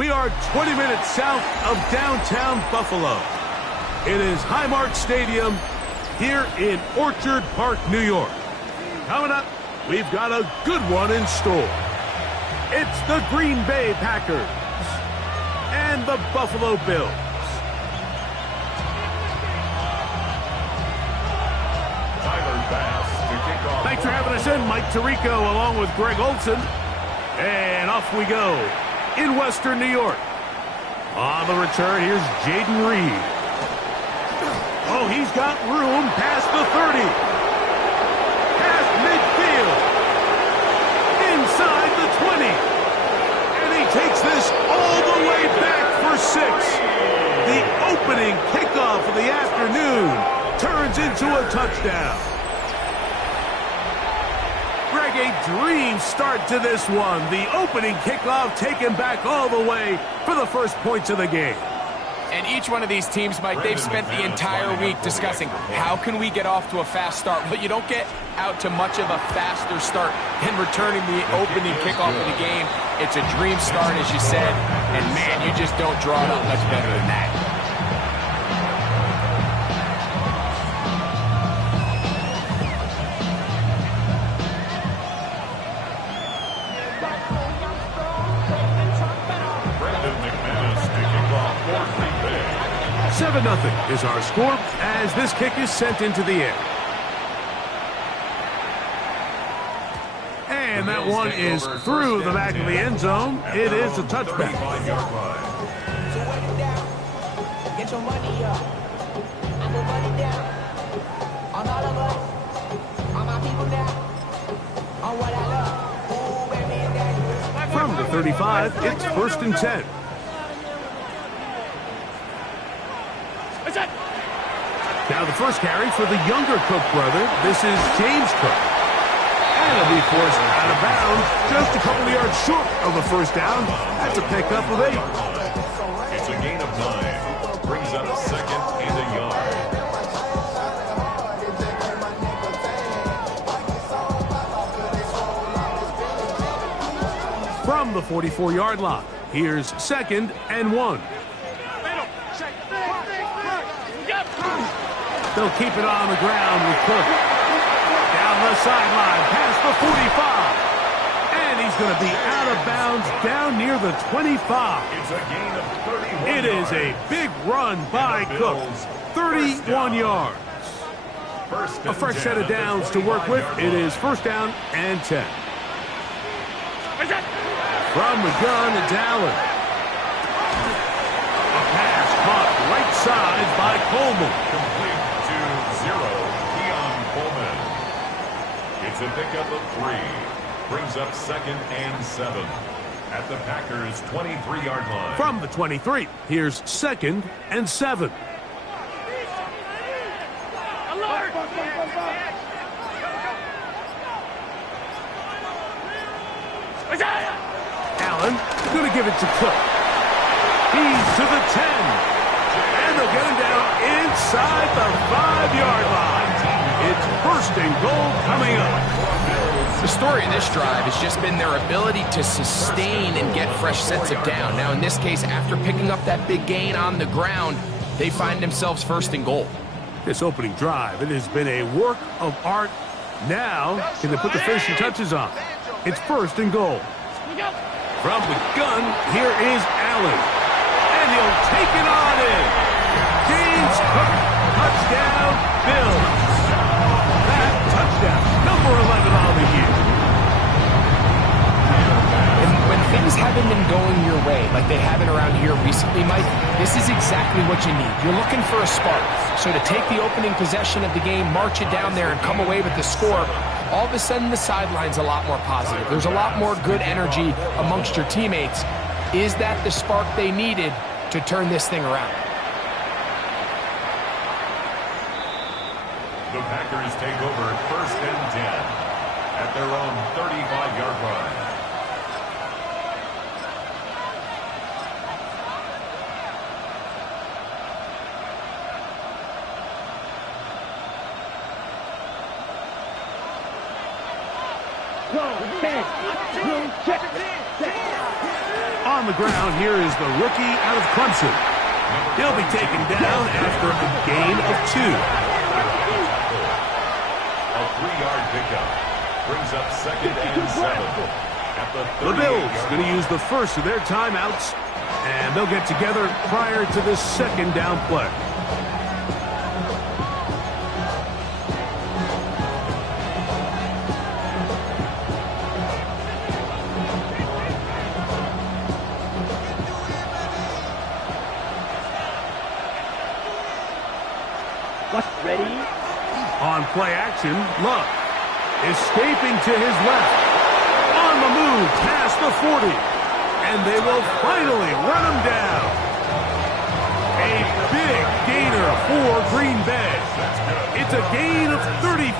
We are 20 minutes south of downtown Buffalo. It is Highmark Stadium here in Orchard Park, New York. Coming up, we've got a good one in store. It's the Green Bay Packers and the Buffalo Bills. Thanks for having us in, Mike Tirico, along with Greg Olson. And off we go in Western New York. On the return, here's Jaden Reed. Oh, he's got room past the 30. Past midfield. Inside the 20. And he takes this all the way back for 6. The opening kickoff of the afternoon turns into a touchdown. Greg, a dream start to this one. The opening kickoff taken back all the way for the first points of the game. And each one of these teams, Mike, they've spent the entire week discussing how can we get off to a fast start. But you don't get out to much of a faster start than returning the opening kickoff of the game. It's a dream start, as you said. And, man, you just don't draw it up much better than that. Nothing is our score as this kick is sent into the air. And that one is through the back of the end zone. It is a touchback. Get your money up. I put money down. On all of us. On my people now. On what I love. From the 35, it's 1st and 10. Now the first carry for the younger Cook brother. This is James Cook. And he'll be forced out of bounds just a couple of yards short of the first down. That's a pickup of 8. It's a gain of 9. Brings up 2nd and a yard. From the 44-yard line, here's 2nd and 1. They'll keep it on the ground with Cook. Down the sideline, past the 45. And he's going to be out of bounds down near the 25. It's a gain of 31 It is a big run by Cook. 31 yards. A fresh set of downs to work with. It is 1st down and 10. From the gun, it's Allen. A pass caught right side by Coleman. It's a pickup of 3. Brings up 2nd and 7 at the Packers' 23-yard line. From the 23, here's 2nd and 7. Alert! Allen going to give it to Cook. He's to the 10. And they'll get him down inside the 5-yard line. It's 1st and goal coming up. The story of this drive has just been their ability to sustain and get fresh sets of down. Now, in this case, after picking up that big gain on the ground, they find themselves 1st and goal. This opening drive, it has been a work of art. Now, can they put the finishing touches on? It's 1st and goal. From the gun, here is Allen. And he'll take it on in. James Cook, touchdown, Bills. That touchdown, number 11 on the year. And when things haven't been going your way, like they haven't around here recently, Mike, this is exactly what you need. You're looking for a spark. So to take the opening possession of the game, march it down there, and come away with the score, all of a sudden the sideline's a lot more positive. There's a lot more good energy amongst your teammates. Is that the spark they needed to turn this thing around? The Packers take over 1st and 10 at their own 35-yard line. On the ground, here is the rookie out of Clemson. He'll be taken down after a gain of 2. A 3-yard pickup brings up 2nd and 7. The Bills going to use the first of their timeouts, and they'll get together prior to the 2nd down play. Ready? On play action, Love escaping to his left. On the move past the 40. And they will finally run him down. A big gainer for Green Bay. It's a gain of 34.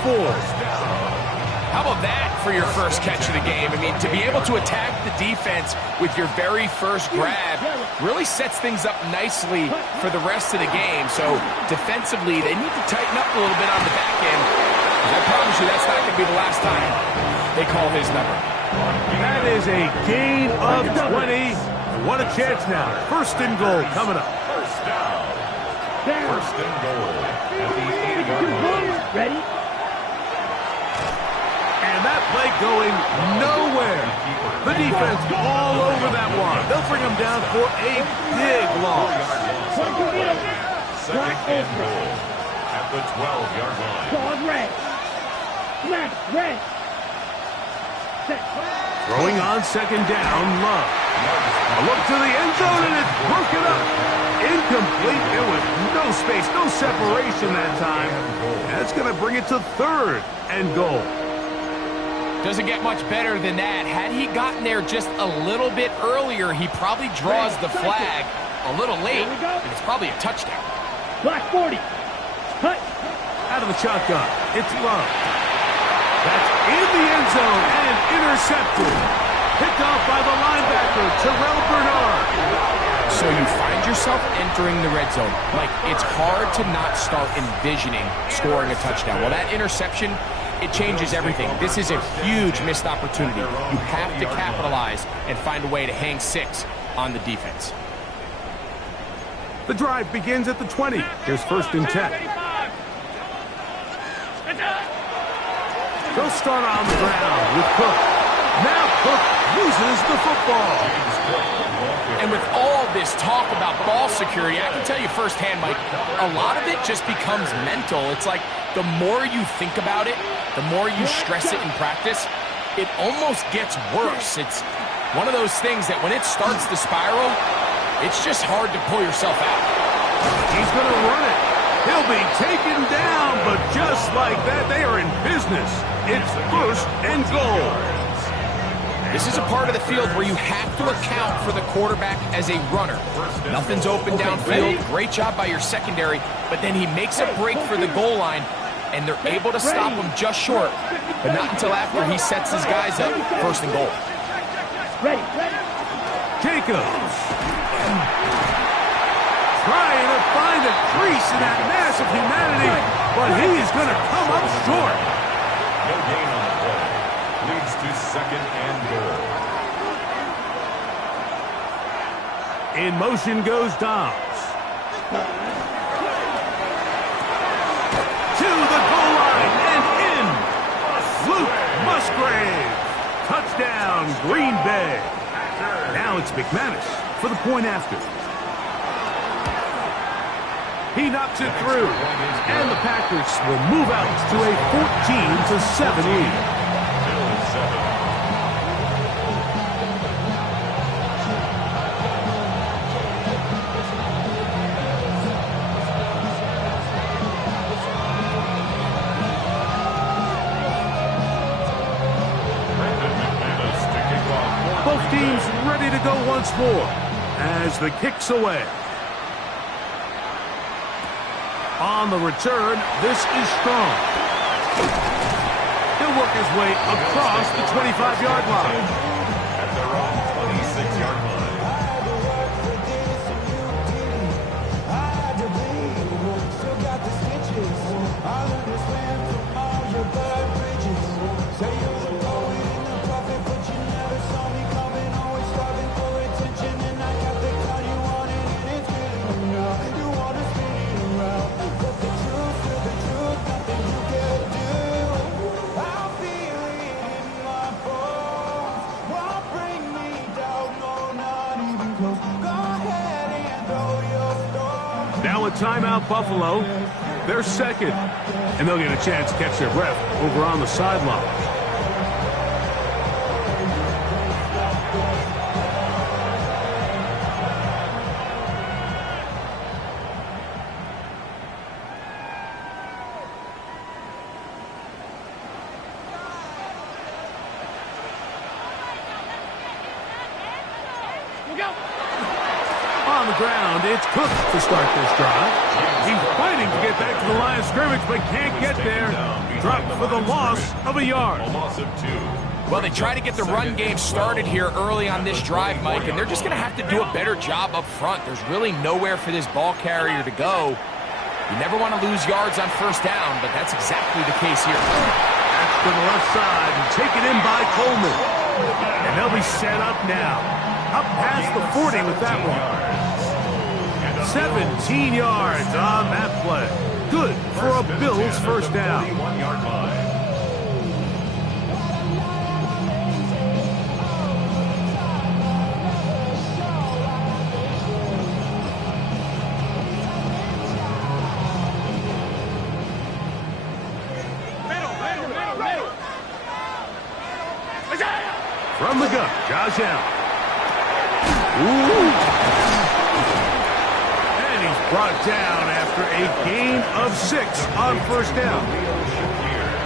How about that for your first catch of the game? I mean, to be able to attack the defense with your very first grab really sets things up nicely for the rest of the game. So defensively, they need to tighten up a little bit on the back end. I promise you that's not going to be the last time they call his number. That is a gain of 20. What a chance now. 1st and goal coming up. First down. 1st and goal at the 80-yard line. Ready? And that play going nowhere. The defense all over that one. They'll bring him down for a big loss. 2nd and goal at the 12-yard line. Dog red. Left, red. Set. Throwing on 2nd down, Love. A look to the end zone, and it's broken up. Incomplete. There was no space, no separation that time. That's going to bring it to 3rd and goal. Doesn't get much better than that. Had he gotten there just a little bit earlier, he probably draws the flag a little late, and it's probably a touchdown. Black 40. Cut. Out of the shotgun, it's Love. That's in the end zone and intercepted. Picked off by the linebacker, Terrell Bernard. So you find yourself entering the red zone. Like, it's hard to not start envisioning scoring a touchdown. Well, that interception, it changes everything. This is a huge missed opportunity. You have to capitalize and find a way to hang 6 on the defense. The drive begins at the 20. Here's 1st and 10. They'll start on the ground with Cook. Now Cook loses the football. And with all this talk about ball security, I can tell you firsthand, Mike, a lot of it just becomes mental. It's like the more you think about it, the more you stress it in practice, it almost gets worse. It's one of those things that when it starts to spiral, it's just hard to pull yourself out. He's going to run it. He'll be taken down, but just like that, they are in business. It's 1st and goal. This is a part of the field where you have to account for the quarterback as a runner. Nothing's open downfield. Great job by your secondary, but then he makes a break for the goal line, and they're able to stop him just short, but not until after he sets his guys up 1st and goal. Ready. Jacobs. Trying to find a crease in that mass of humanity, but he is going to come up short. No gain on the play. Leads to 2nd and goal. In motion goes Dobbs. To the goal line and in. Luke Musgrave. Touchdown, Green Bay. Now it's McManus for the point after. He knocks it through, and the Packers will move out to a 14-7 lead. Both teams ready to go once more as the kick's away. On the return, this is Strong. He'll work his way across the 25-yard line. At their own 26-yard line. timeout, Buffalo. They're second. And they'll get a chance to catch their breath over on the sideline. On the ground, it's Cook to start this drive. He's fighting to get back to the line of scrimmage, but can't get there. Dropped for the loss of a yard. Well, they try to get the run game started here early on this drive, Mike, and they're just going to have to do a better job up front. There's really nowhere for this ball carrier to go. You never want to lose yards on first down, but that's exactly the case here. That's to the left side and taken in by Coleman. And they'll be set up now. Up past the 40 with that one. 17 yards on that play. Good for a Bills first down. From the gun, Josh Allen. Ooh. And he's brought down after a gain of 6 on first down.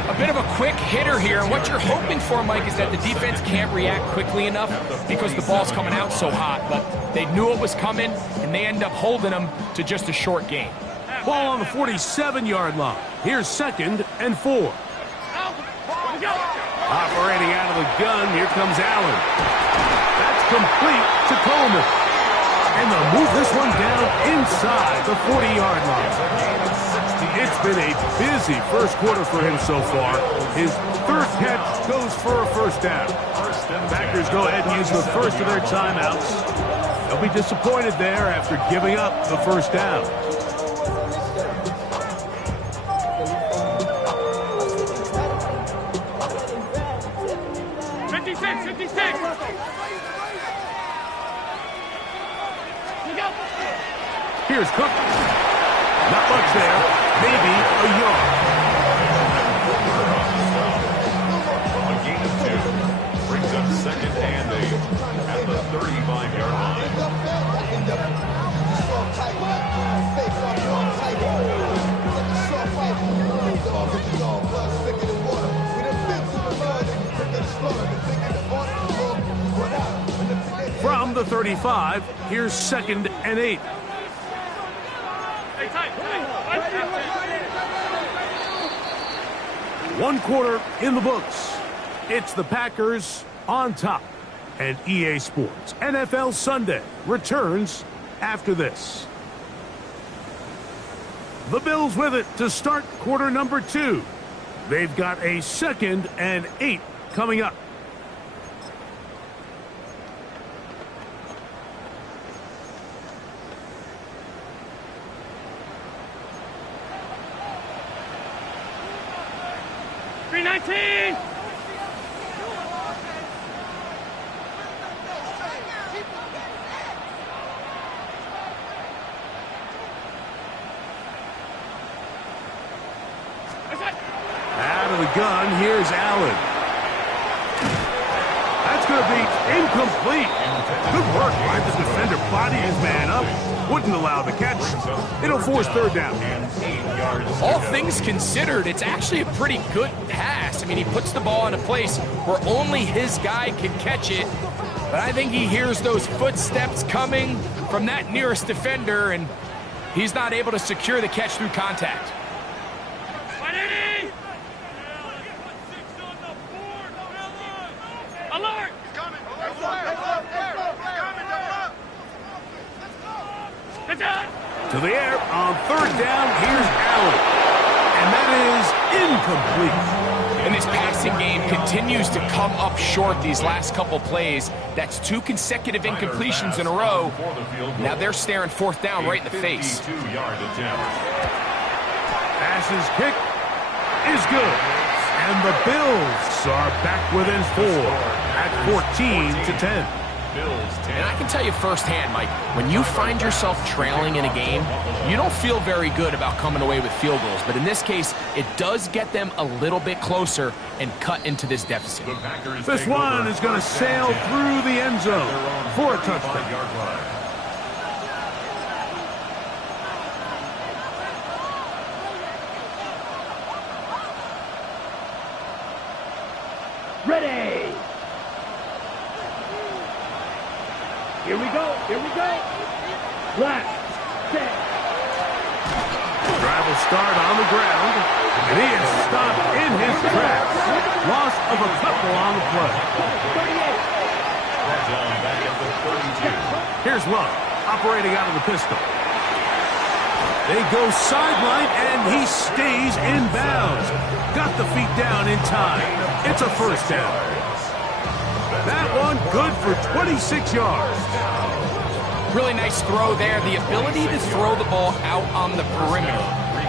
A bit of a quick hitter here, and what you're hoping for, Mike, is that the defense can't react quickly enough because the ball's coming out so hot. But they knew it was coming, and they end up holding them to just a short gain. Ball on the 47-yard line. Here's 2nd and 4. Operating out of the gun, here comes Allen. That's complete to Coleman. And they'll move this one down inside the 40-yard line. It's been a busy first quarter for him so far. His 3rd catch goes for a first down. Packers go ahead and use the first of their timeouts. They'll be disappointed there after giving up the first down. Here's Cook. Not much there. Maybe a yard. A gain of 2. Brings up 2nd and 8 at the 35-yard line. From the 35, here's 2nd and 8. One quarter in the books. It's the Packers on top. And EA Sports NFL Sunday returns after this. The Bills with it to start quarter number 2. They've got a 2nd and 8 coming up. Out of the gun, here's Allen. That's going to be incomplete. Good work by the defender. Body his man up. Wouldn't allow the catch. It'll force 3rd down. All things considered, it's actually a pretty good pass. I mean, he puts the ball in a place where only his guy can catch it. But I think he hears those footsteps coming from that nearest defender, and he's not able to secure the catch through contact. To the air on 3rd down, here's Allen. And that is incomplete. And this passing game continues to come up short these last couple plays. That's 2 consecutive incompletions in a row. Now they're staring 4th down right in the face. Pass's kick is good. And the Bills are back within 4 at 14-10. Bills 10. And I can tell you firsthand, Mike, when you find yourself trailing in a game, you don't feel very good about coming away with field goals. But in this case, it does get them a little bit closer and cut into this deficit. The Packers This one is going to sail through the end zone for a touchdown. Yard line. Ready. Here we go. Here we go. Black. Set. Drive will start on the ground, and he is stopped in his tracks. Loss of a couple on the play. 38. Down back at the 32. Here's Love, operating out of the pistol. They go sideline, and he stays in bounds. Got the feet down in time. It's a first down. That one good for 26 yards. Really nice throw there. The ability to throw the ball out on the perimeter.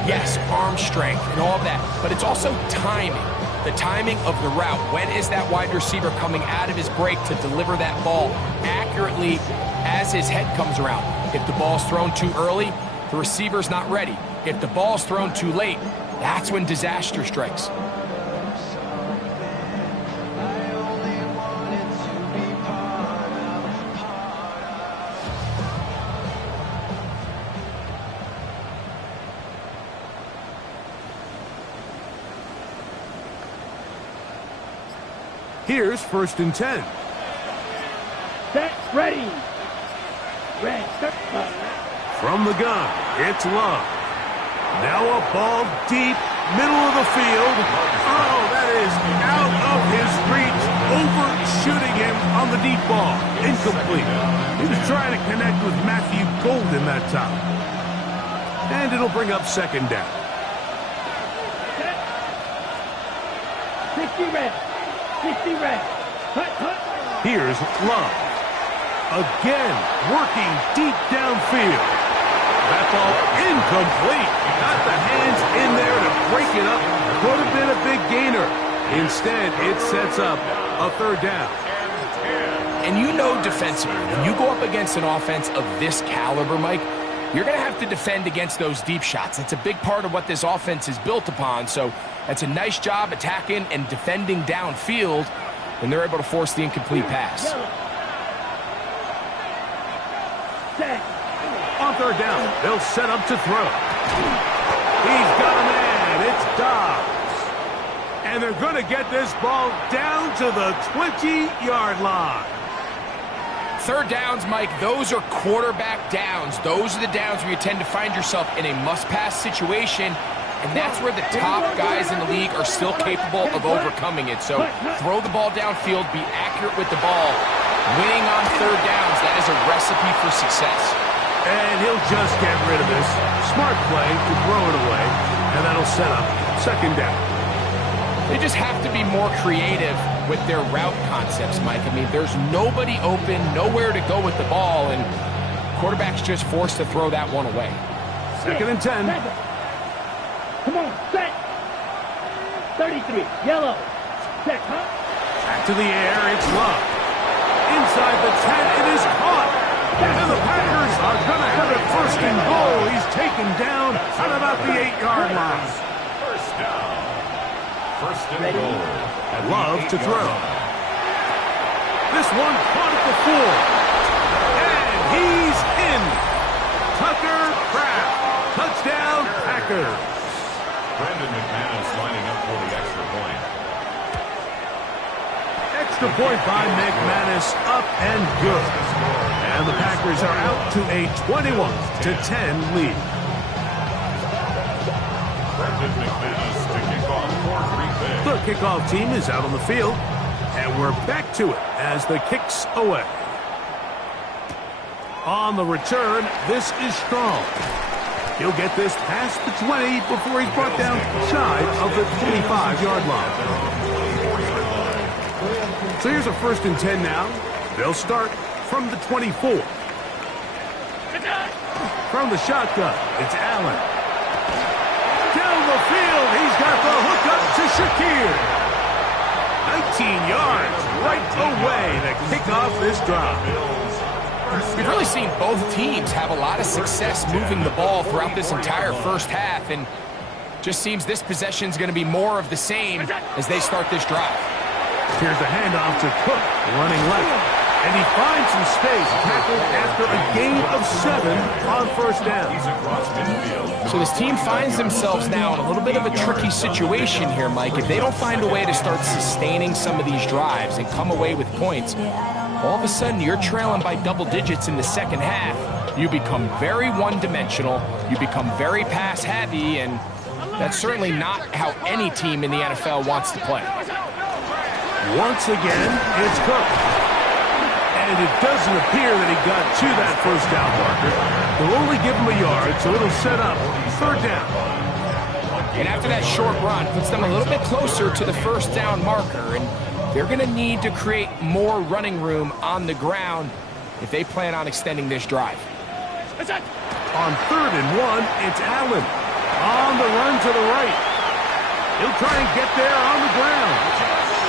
Yes, arm strength and all that, but it's also timing. The timing of the route. When is that wide receiver coming out of his break to deliver that ball accurately as his head comes around? If the ball's thrown too early, the receiver's not ready. If the ball's thrown too late, that's when disaster strikes. Here's 1st and 10. Set. Ready. Red. From the gun, it's Love. Now a ball deep, middle of the field. Oh, that is out of his reach, overshooting him on the deep ball. Incomplete. He was trying to connect with Matthew Golden that time. And it'll bring up 2nd down. 60 red. 60 red. Hut, hut. Here's Love. Again, working deep downfield. That ball incomplete. Got the hands in there to break it up. Could have been a big gainer. Instead, it sets up a 3rd down. And you know defensively, when you go up against an offense of this caliber, Mike, you're going to have to defend against those deep shots. It's a big part of what this offense is built upon. So that's a nice job attacking and defending downfield when they're able to force the incomplete pass. On 3rd down, they'll set up to throw. He's got a man. It's Dobbs. And they're going to get this ball down to the 20-yard line. 3rd downs, Mike, those are quarterback downs. Those are the downs where you tend to find yourself in a must-pass situation, and that's where the top guys in the league are still capable of overcoming it. So throw the ball downfield, be accurate with the ball. Winning on 3rd downs, that is a recipe for success. And he'll just get rid of this. Smart play to throw it away, and that'll set up 2nd down. They just have to be more creative with their route concepts, Mike. I mean, there's nobody open, nowhere to go with the ball, and quarterback's just forced to throw that one away. 2nd and 10. Come on, set. 33, yellow. Set, huh? Back to the air, it's Love. Inside the 10, it is caught. And the Packers are going to have it 1st and goal. He's taken down at about the 8-yard line. 1st down. 1st and goal. Love to throw. This one caught at the 4. And he's in. Tucker Kraft. Touchdown, Packers. Brandon McManus lining up for the extra point. Extra point by McManus, up and good. And the Packers are out to a 21-10 lead. Brandon McManus to kick off for Green Bay. The kickoff team is out on the field, and we're back to it as the kick's away. On the return, this is Strong. He'll get this past the 20 before he's brought down shy of the 25-yard line. So here's a 1st and 10 now. They'll start from the 24. From the shotgun, it's Allen. Down the field, he's got the hook up to Shakir. yards right away to kick off this drive. We've really seen both teams have a lot of success moving the ball throughout this entire first half, and just seems this possession is going to be more of the same as they start this drive. Here's a handoff to Cook, running left. And he finds some space, tackled after a gain of 7 on first down. So this team finds themselves now in a little bit of a tricky situation here, Mike. If they don't find a way to start sustaining some of these drives and come away with points, all of a sudden you're trailing by double digits in the second half. You become very one-dimensional, you become very pass-heavy, and that's certainly not how any team in the NFL wants to play. Once again, it's Cook. And it doesn't appear that he got to that first down marker. They'll only give him a yard, so it'll set up third down. And after that short run, puts them a little bit closer to the first down marker, and they're going to need to create more running room on the ground if they plan on extending this drive. On 3rd and 1, it's Allen. On the run to the right. He'll try and get there on the ground.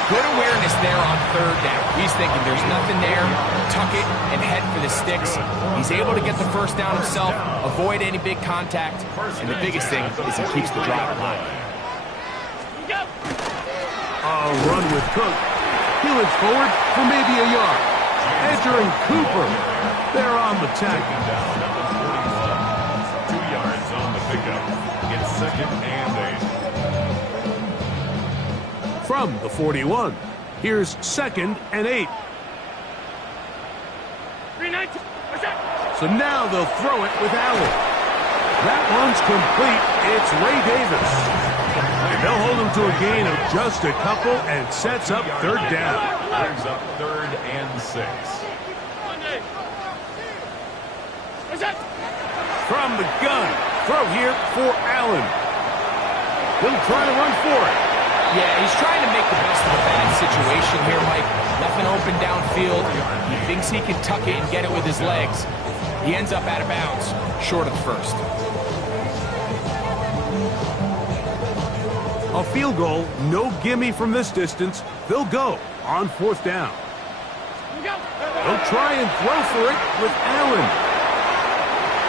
Good awareness there on 3rd down. He's thinking there's nothing there, tuck it, and head for the sticks. He's able to get the first down himself, avoid any big contact, and the biggest thing is he keeps the drive alive. A run with Cook. Peeling forward for maybe a yard. Edger and Cooper, they're on the tackle. 2 yards on the pickup. It's 2nd and 8. From the 41, here's 2nd and 8. So now they'll throw it with Allen. That one's complete. It's Ray Davis. And they'll hold him to a gain of just a couple and sets up third down. Brings up 3rd and 6. From the gun, throw here for Allen. He'll try to run for it. Yeah, he's trying to make the best of a bad situation here, Mike. Nothing open downfield. He thinks he can tuck it and get it with his legs. He ends up out of bounds, short of the first. A field goal, no gimme from this distance. They'll go on 4th down. They'll try and throw for it with Allen.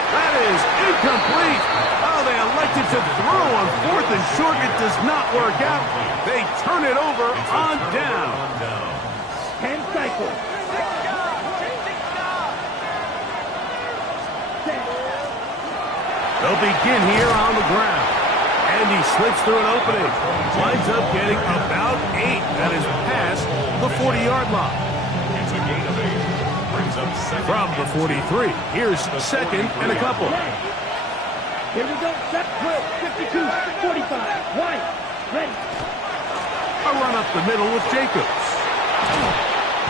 That is incomplete. Oh, they elected to throw on 4th and short. It does not work out. They turn it over on down. 10 cycles. They'll begin here on the ground. And he slips through an opening. Winds up getting about 8. That is past the 40-yard line. It's a gain of 8. Brings up 2nd. From the 43, here's 2nd and a couple. Here we go. Set. 52, 45. White. Ready. A run up the middle with Jacobs.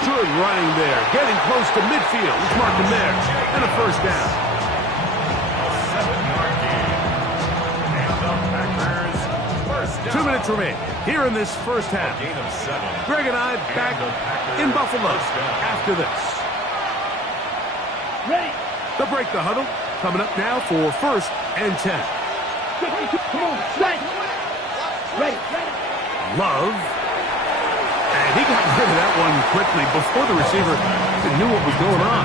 Good running there. Getting close to midfield. Let's mark him there. And a first down. 7-yard gain. And the Packers first down. 2 minutes remain here in this first half. Gain of 7. Greg and I back in Buffalo after this. Ready. They'll break the huddle. Coming up now for 1st and 10. Come on. Ready. Ready. Love. And he got rid of that one quickly before the receiver even knew what was going on.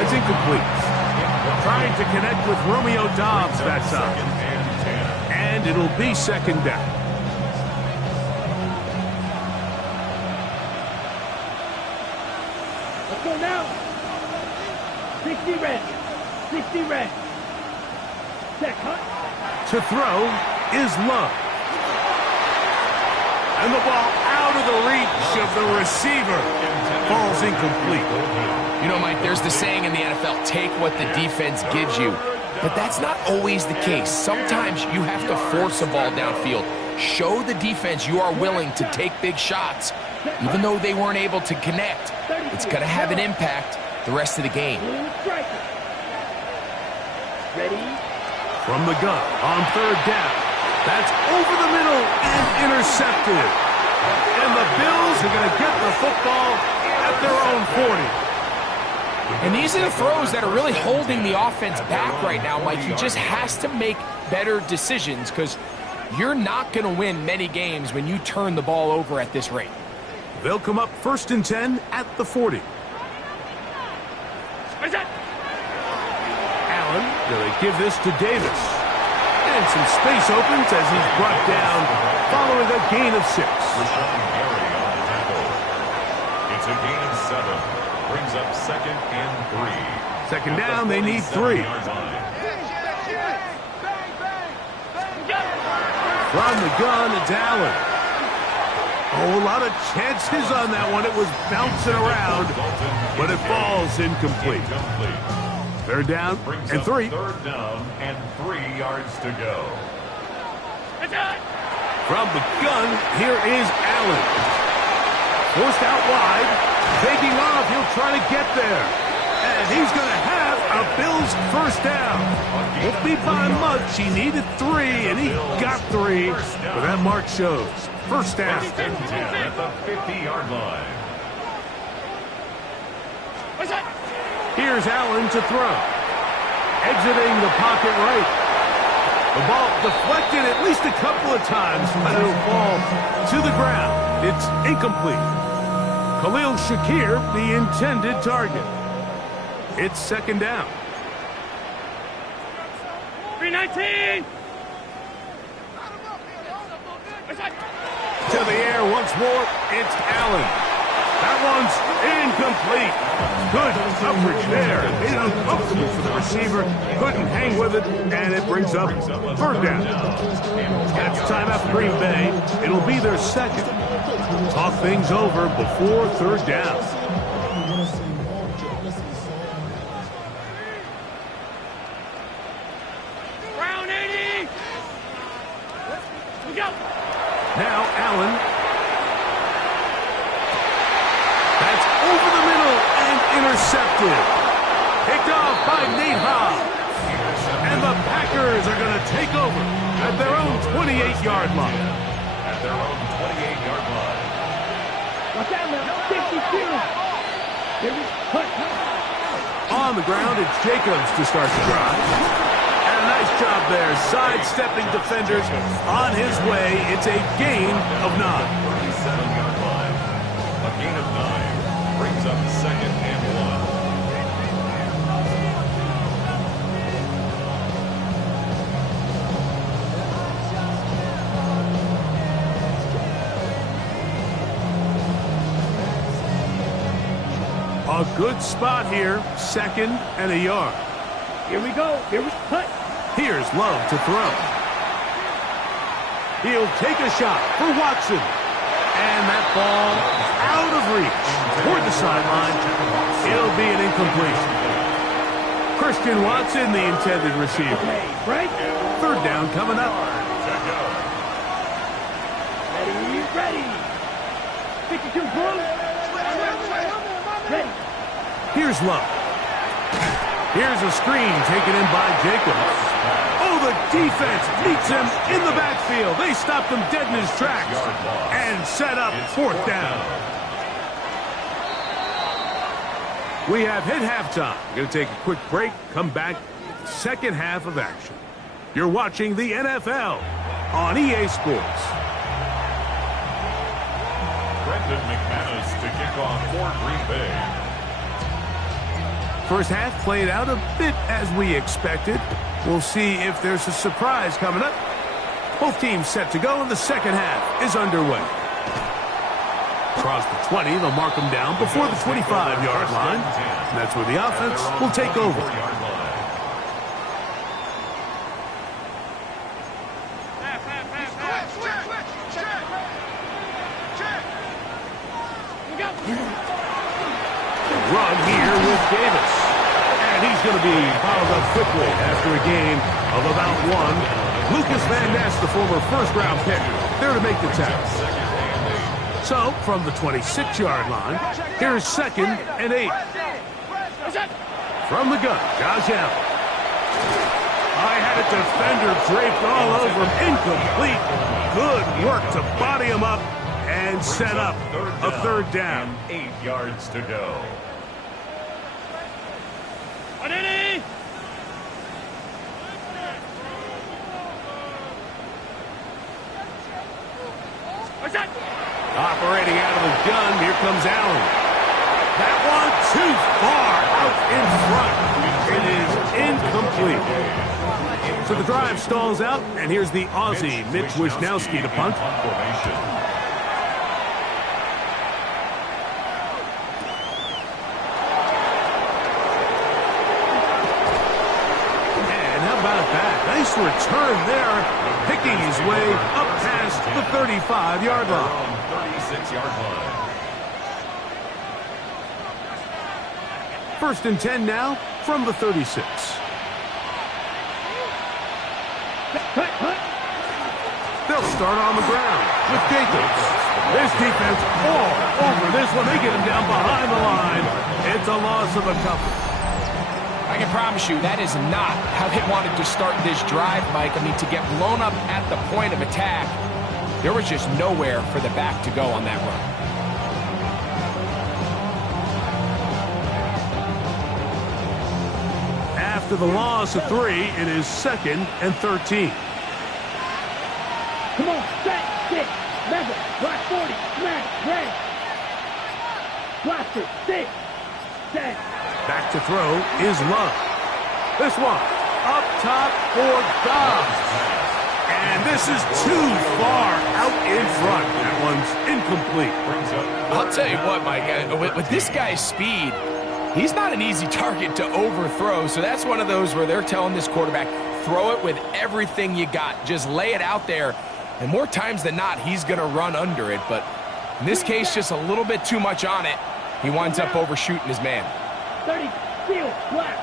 That's incomplete. Trying to connect with Romeo Dobbs that time. And it'll be 2nd down. Let's go now. 60 red. 60 red. Check, hut. To throw is Love. And the ball out of the reach of the receiver. Falls incomplete. You know, Mike, there's the saying in the NFL, take what the defense gives you. But that's not always the case. Sometimes you have to force a ball downfield. Show the defense you are willing to take big shots. Even though they weren't able to connect, it's going to have an impact the rest of the game. Ready. From the gun on 3rd down. That's over the middle and intercepted. And the Bills are going to get the football at their own 40. And these are the throws that are really holding the offense back right now, Mike. He just has to make better decisions because you're not going to win many games when you turn the ball over at this rate. They'll come up 1st and 10 at the 40. Allen going to give this to Davis. And some space opens as he's brought down following a gain of 6. It's a gain of 7. Brings up 2nd and 3. Second down, they need 3. From the gun, it's Allen. Oh, a lot of chances on that one. It was bouncing around, but it falls incomplete. 3rd down and 3. 3rd down and 3 yards to go. From the gun, here is Allen. Forced out wide. Taking off, he'll try to get there. And he's going to have a Bills 1st down. Won't be by much. He needed 3, and he got 3. But that mark shows. 1st down. 1st and 10 at the 50-yard line. Here's Allen to throw. Exiting the pocket right. The ball deflected at least a couple of times, but it'll fall to the ground. It's incomplete. Khalil Shakir, the intended target. It's 2nd down. 319. To the air once more, it's Allen. That one's incomplete. Good coverage there. Made it uncomfortable for the receiver. Couldn't hang with it, and it brings up 3rd down. That's timeout for Green Bay. It'll be their 2nd. Talk things over before 3rd down. Round 80. We go. Now Allen. That's over the middle and intercepted. Picked off by Nate Hobbs. And the Packers are going to take over at their own 28-yard line. At their own 28-yard line. Watch out now. 52. Here we put. On the ground, it's Jacobs to start the drive. And a nice job there, sidestepping defenders on his way. It's a gain of 9. 37-yard line. A gain of 9. Brings up 2nd and 1. A good spot here, 2nd and a yard. Here we go. Here we put. Here's Love to throw. He'll take a shot for Watson. And that ball out of reach toward the sideline. It'll be an incompletion. Christian Watson, the intended receiver. Okay, right? 3rd down coming up. Ready. 52 blue. Ready. Here's Love. Here's a screen taken in by Jacobs. Oh, the defense meets him in the backfield. They stopped him dead in his tracks and set up 4th down. We have hit halftime. Going to take a quick break, come back, 2nd half of action. You're watching the NFL on EA Sports. Brendan McManus to kick off for Green Bay. First half played out a bit as we expected. We'll see if there's a surprise coming up. Both teams set to go, and the 2nd half is underway. Across the 20, they'll mark them down before the 25-yard line. And that's where the offense will take over. Run here with Davis. And he's going to be followed up quickly after a gain of about 1. Lucas Van Ness, the former first-round pick, there to make the tackle. So, from the 26-yard line, here's 2nd and 8. From the gun, Josh Allen. I had a defender draped all over him. Incomplete. Good work to body him up and set up a 3rd down. 8 yards to go. Operating out of the gun, here comes Allen. That one too far out in front. It is incomplete. So the drive stalls out, and here's the Aussie, Mitch Wisnowski, to punt. Nice return there, picking his way up past the 35-yard line. 36-yard line. First and 10 now from the 36. They'll start on the ground with Jacobs. This defense all over this one. They get him down behind the line. It's a loss of a couple. I can promise you that is not how they wanted to start this drive, Mike. I mean, to get blown up at the point of attack, there was just nowhere for the back to go on that run. After the loss of 3, it is 2nd and 13. Come on, set, stick, level, block 40, smash, red. Blaster, stick, set. Back to throw is Love. This one up top for Dobbs. And this is too far out in front. That one's incomplete. I'll tell you what, Mike, with this guy's speed, he's not an easy target to overthrow. So that's one of those where they're telling this quarterback, throw it with everything you got. Just lay it out there. And more times than not, he's going to run under it. But in this case, just a little bit too much on it. He winds up overshooting his man. 30, steel, black.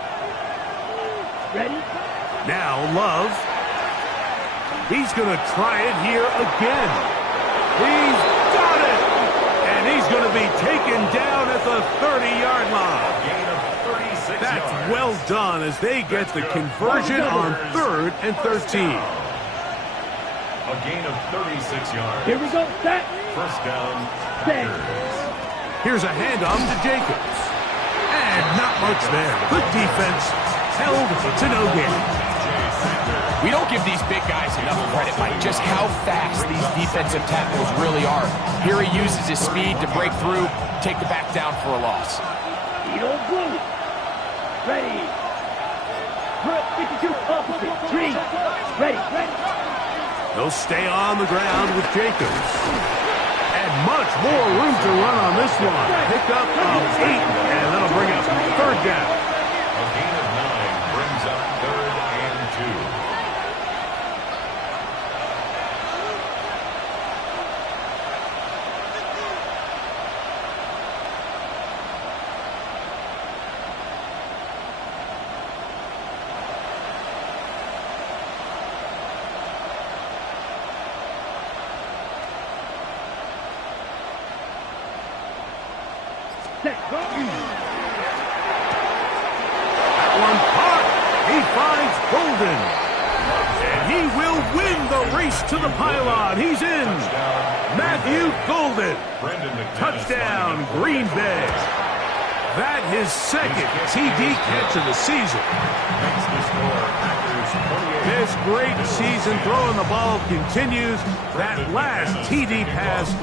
Ready? Now Love. He's going to try it here again. He's got it! And he's going to be taken down at the 30-yard line. That's well done as they get the conversion on 3rd and 13. A gain of 36 yards. Here we go, set. First down, Packers. Here's a handoff to Jacobs. And not much there. Good defense. Held to no gain. We don't give these big guys enough credit, Mike, just how fast these defensive tackles really are. Here he uses his speed to break through, take the back down for a loss. Edo blue. Ready. Grip 52 opposite. 3. Ready. They'll stay on the ground with Jacobs. And much more room to run on this one. Pick up of 8, and that'll bring up 3rd down. A gain of 9 brings up 3rd and 2. That one caught. He finds Golden. And he will win the race to the pylon. He's in. Matthew Golden. Touchdown, Green Bay. That his 2nd TD catch of the season. This great season throwing the ball continues. That last TD pass,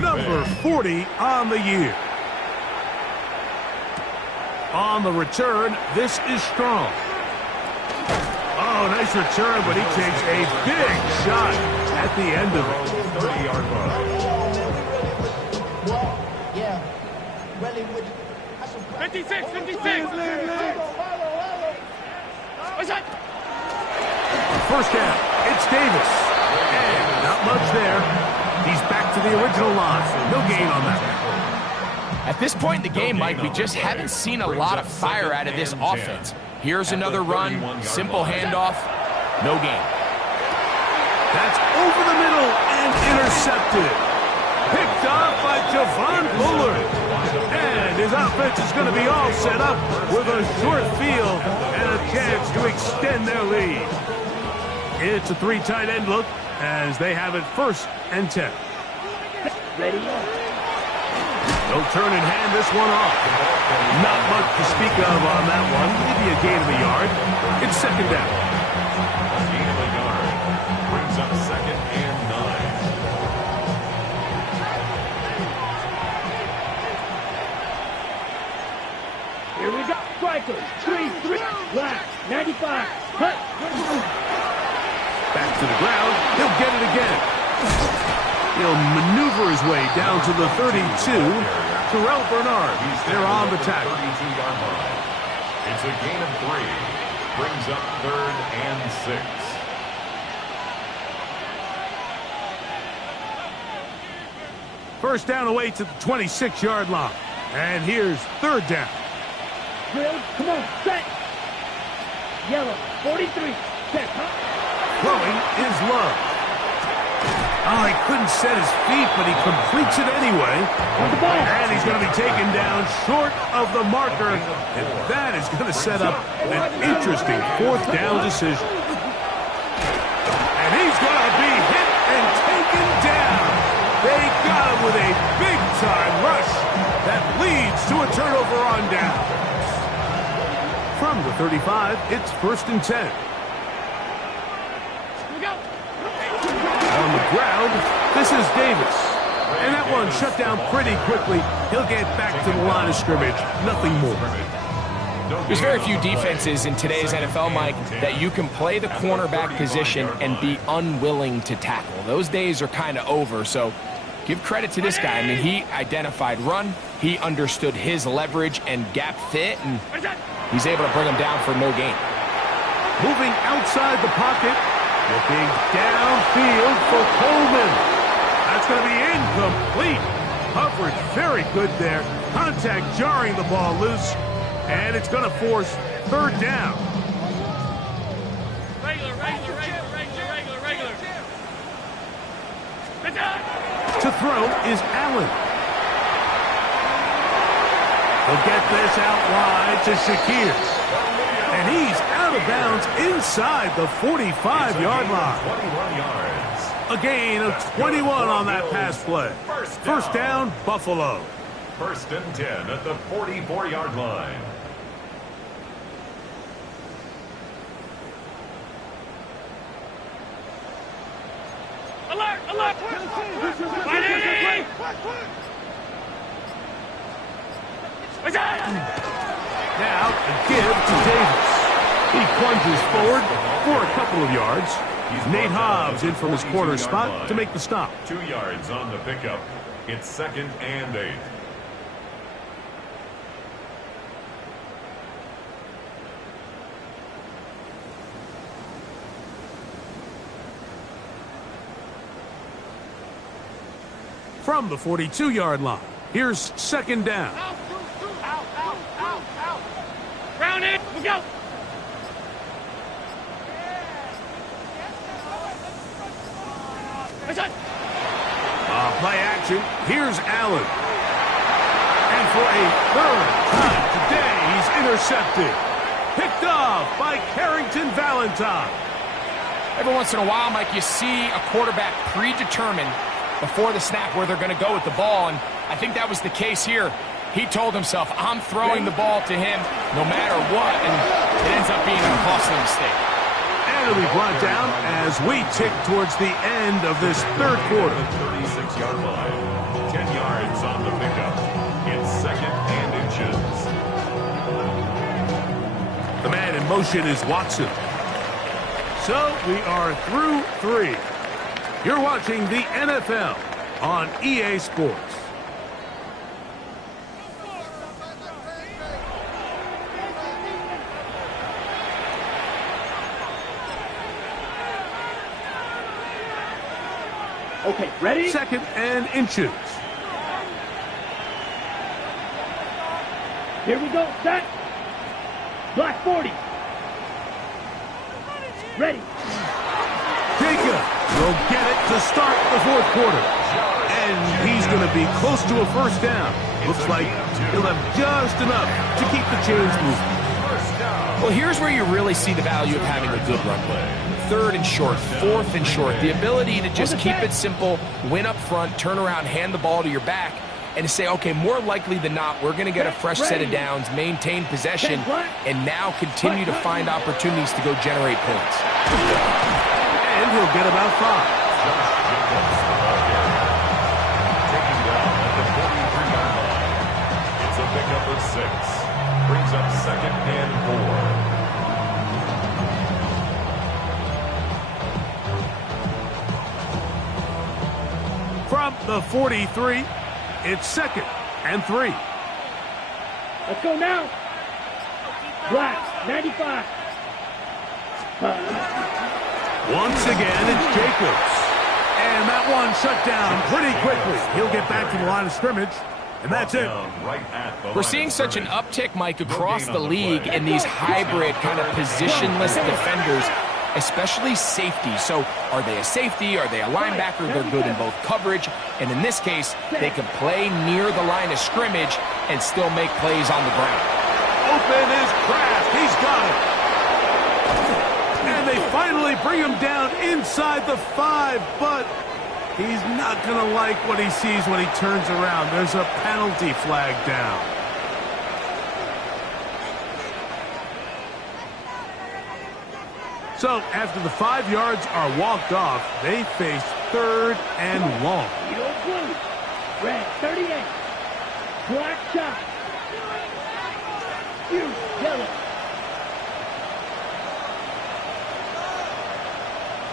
number 40 on the year. On the return, this is Strong. Oh, nice return, but he takes a big shot at the end of it. 30-yard line. 56, 56. What's that? First down, it's Davis. And not much there. He's back to the original line. No gain on that. At this point in the game, Mike, we just haven't seen a lot of fire out of this offense. Here's another run, simple handoff, no gain. That's over the middle and intercepted. Picked off by Javon Bullard. And his offense is going to be all set up with a short field and a chance to extend their lead. It's a 3 tight end look as they have it 1st and 10. Ready? They'll turn and hand this one off. Not much to speak of on that one. Maybe a gain of a yard. It's 2nd down. A gain of a yard brings up 2nd and 9. Hustle. 3-3. Black. 95. Cut. Back to the ground. He'll get it again. He'll maneuver his way down to the 32. Terrell Bernard, they're on the tackle. 32-yard line. It's a gain of 3. Brings up 3rd and 6. First down away to the 26-yard line. And here's 3rd down. Drill. Come on. Set. Yellow. 43. Set. Throwing is Love. Oh, he couldn't set his feet, but he completes it anyway. On the ball. And he's going to be taken down short of the marker. And that is going to set up an interesting 4th down decision. And he's going to be hit and taken down. They got him with a big-time rush that leads to a turnover on down. From the 35, it's 1st and 10. On the ground, this is Davis. And that one shut down pretty quickly. He'll get back to the line of scrimmage. Nothing more. There's very few defenses in today's NFL, Mike, that you can play the cornerback position and be unwilling to tackle. Those days are kind of over, so give credit to this guy. I mean, he identified run, he understood his leverage and gap fit, and he's able to bring him down for no gain. Moving outside the pocket, looking downfield for Coleman. That's going to be incomplete. Coverage very good there. Contact jarring the ball loose. And it's going to force 3rd down. Regular. To throw is Allen. He'll get this out wide to Shakir. And he's out of bounds inside the 45-yard line. 21 yards. A gain of 21 on that pass play. First down, Buffalo. 1st and 10 at the 44-yard line. Alert! Now, a give to Davis. He plunges forward for a couple of yards. Nate Hobbs in from his corner spot to make the stop. 2 yards on the pickup. It's 2nd and 8. From the 42-yard line, here's 2nd down. Out. Round it. Let's go. Play action. Here's Allen. And for a 3rd time today, he's intercepted. Picked off by Carrington Valentine. Every once in a while, Mike, you see a quarterback predetermined before the snap where they're going to go with the ball, and I think that was the case here. He told himself, I'm throwing the ball to him no matter what, and it ends up being a costly mistake. And it'll be brought down as we tick towards the end of this 3rd quarter. 36-yard line. 10 yards on the pickup. It's 2nd and inches. The man in motion is Watson. So we are through 3. You're watching the NFL on EA Sports. Okay, ready? 2nd and inches. Here we go. Set. Black 40. Ready. Jacob will get it to start the 4th quarter. And he's going to be close to a 1st down. Looks like he'll have just enough to keep the chains moving. Well, here's where you really see the value of having a good run play. 3rd and short, 4th and short. The ability to just keep it simple, win up front, turn around, hand the ball to your back, and to say, okay, more likely than not, we're going to get a fresh set of downs, maintain possession, and now continue to find opportunities to go generate points. And he'll get about 5. Taking down at the 43-yard line. It's a pickup of 6. Brings up 2nd and From the 43, it's 2nd and 3. Let's go now. Black, 95. Once again, it's Jacobs. And that one shut down pretty quickly. He'll get back to the line of scrimmage, and that's it. We're seeing such an uptick, Mike, across the league in these hybrid kind of positionless defenders, especially safety. So are they a safety? Are they a linebacker? They're good in both coverage. And in this case, they can play near the line of scrimmage and still make plays on the ground. Open is Kraft. He's got it. And they finally bring him down inside the 5, but he's not going to like what he sees when he turns around. There's a penalty flag down. So after the 5 yards are walked off, they face 3rd and long. Blue, red, 38. Black shot. Yellow.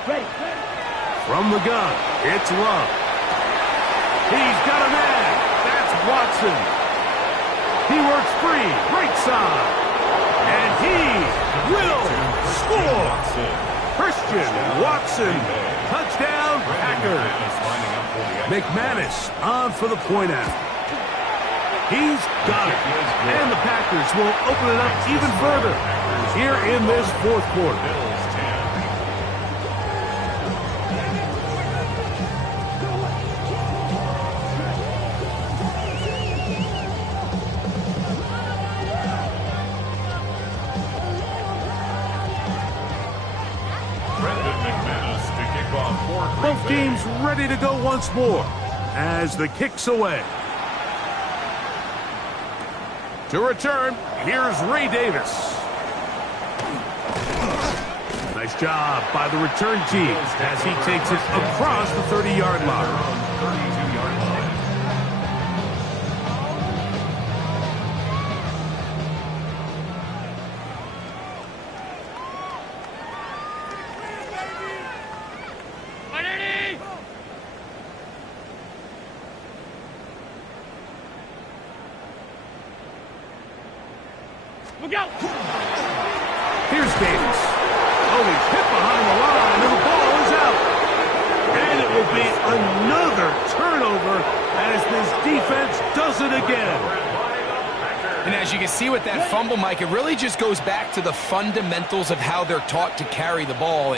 Ready. From the gun, it's Love. He's got a man. That's Watson. He works free, right side. And he will score. Christian Watson. Touchdown, Packers. McManus on for the point out. He's got it. And the Packers will open it up even further here in this 4th quarter. Both teams ready to go once more as the kick's away. To return, here's Ray Davis. Nice job by the return team as he takes it across the 30-yard line. Look out! Here's Davis. Oh, he's hit behind the line, and the ball is out. And it will be another turnover as this defense does it again. And as you can see with that fumble, Mike, it really just goes back to the fundamentals of how they're taught to carry the ball.